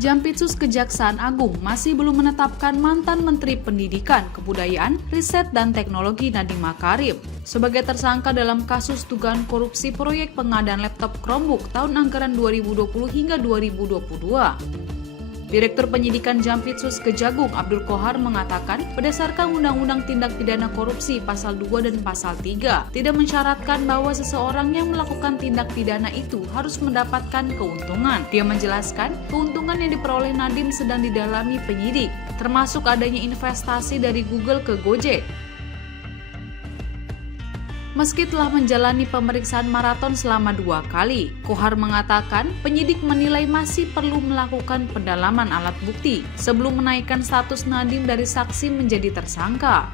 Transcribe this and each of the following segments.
Jampitsus Kejaksaan Agung masih belum menetapkan mantan Menteri Pendidikan, Kebudayaan, Riset, dan Teknologi Nadiem Makarim sebagai tersangka dalam kasus dugaan korupsi proyek pengadaan laptop Chromebook tahun anggaran 2020 hingga 2022. Direktur Penyidikan Jampitsus Kejagung Abdul Qohar mengatakan, berdasarkan Undang-Undang Tindak Pidana Korupsi Pasal 2 dan Pasal 3, tidak mensyaratkan bahwa seseorang yang melakukan tindak pidana itu harus mendapatkan keuntungan. Dia menjelaskan, keuntungan yang diperoleh Nadiem sedang didalami penyidik, termasuk adanya investasi dari Google ke Gojek. Meski telah menjalani pemeriksaan maraton selama 2 kali, Qohar mengatakan penyidik menilai masih perlu melakukan pendalaman alat bukti sebelum menaikkan status Nadiem dari saksi menjadi tersangka.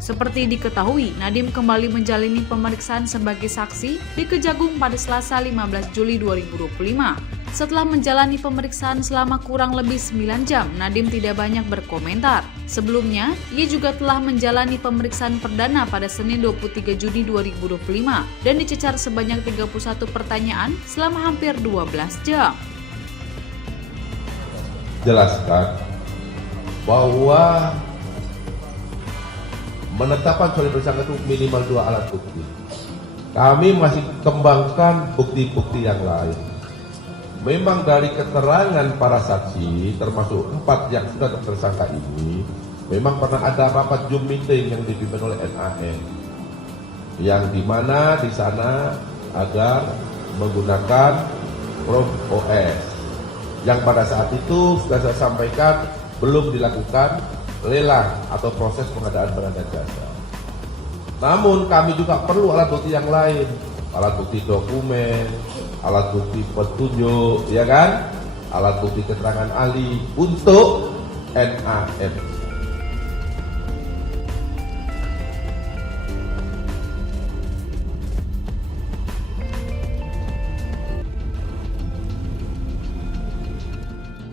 Seperti diketahui, Nadiem kembali menjalani pemeriksaan sebagai saksi di Kejagung pada Selasa 15 Juli 2025. Setelah menjalani pemeriksaan selama kurang lebih 9 jam, Nadiem tidak banyak berkomentar. Sebelumnya, ia juga telah menjalani pemeriksaan perdana pada Senin 23 Juni 2025 dan dicecar sebanyak 31 pertanyaan selama hampir 12 jam. Jelaskan bahwa menetapkan sebagai tersangka itu minimal 2 alat bukti. Kami masih kembangkan bukti-bukti yang lain. Memang dari keterangan para saksi, termasuk 4 yang sudah tersangka ini, memang pernah ada rapat Zoom meeting yang dipimpin oleh NAN, yang dimana di sana agar menggunakan Chrome OS, yang pada saat itu sudah saya sampaikan belum dilakukan lelang atau proses pengadaan barang dan jasa. Namun kami juga perlu alat bukti yang lain, alat bukti dokumen, alat bukti petunjuk, ya kan? Alat bukti keterangan ahli untuk NAN.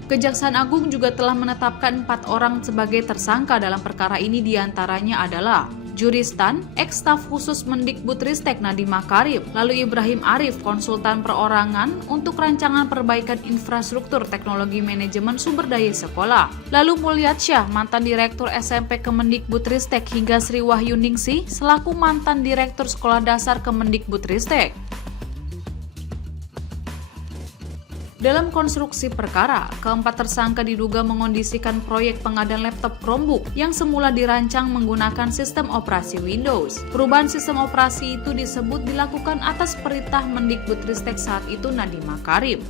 Kejaksaan Agung juga telah menetapkan 4 orang sebagai tersangka dalam perkara ini, diantaranya adalah Juristan, ex-staf khusus Mendikbudristek Nadiem Makarim, lalu Ibrahim Arif, konsultan perorangan untuk rancangan perbaikan infrastruktur teknologi manajemen sumber daya sekolah, lalu Mulyasyah, mantan direktur SMP Kemendikbudristek, hingga Sri Wahyuningsih selaku mantan direktur sekolah dasar Kemendikbudristek. Dalam konstruksi perkara, keempat tersangka diduga mengondisikan proyek pengadaan laptop Chromebook yang semula dirancang menggunakan sistem operasi Windows. Perubahan sistem operasi itu disebut dilakukan atas perintah Mendikbudristek saat itu Nadiem Makarim.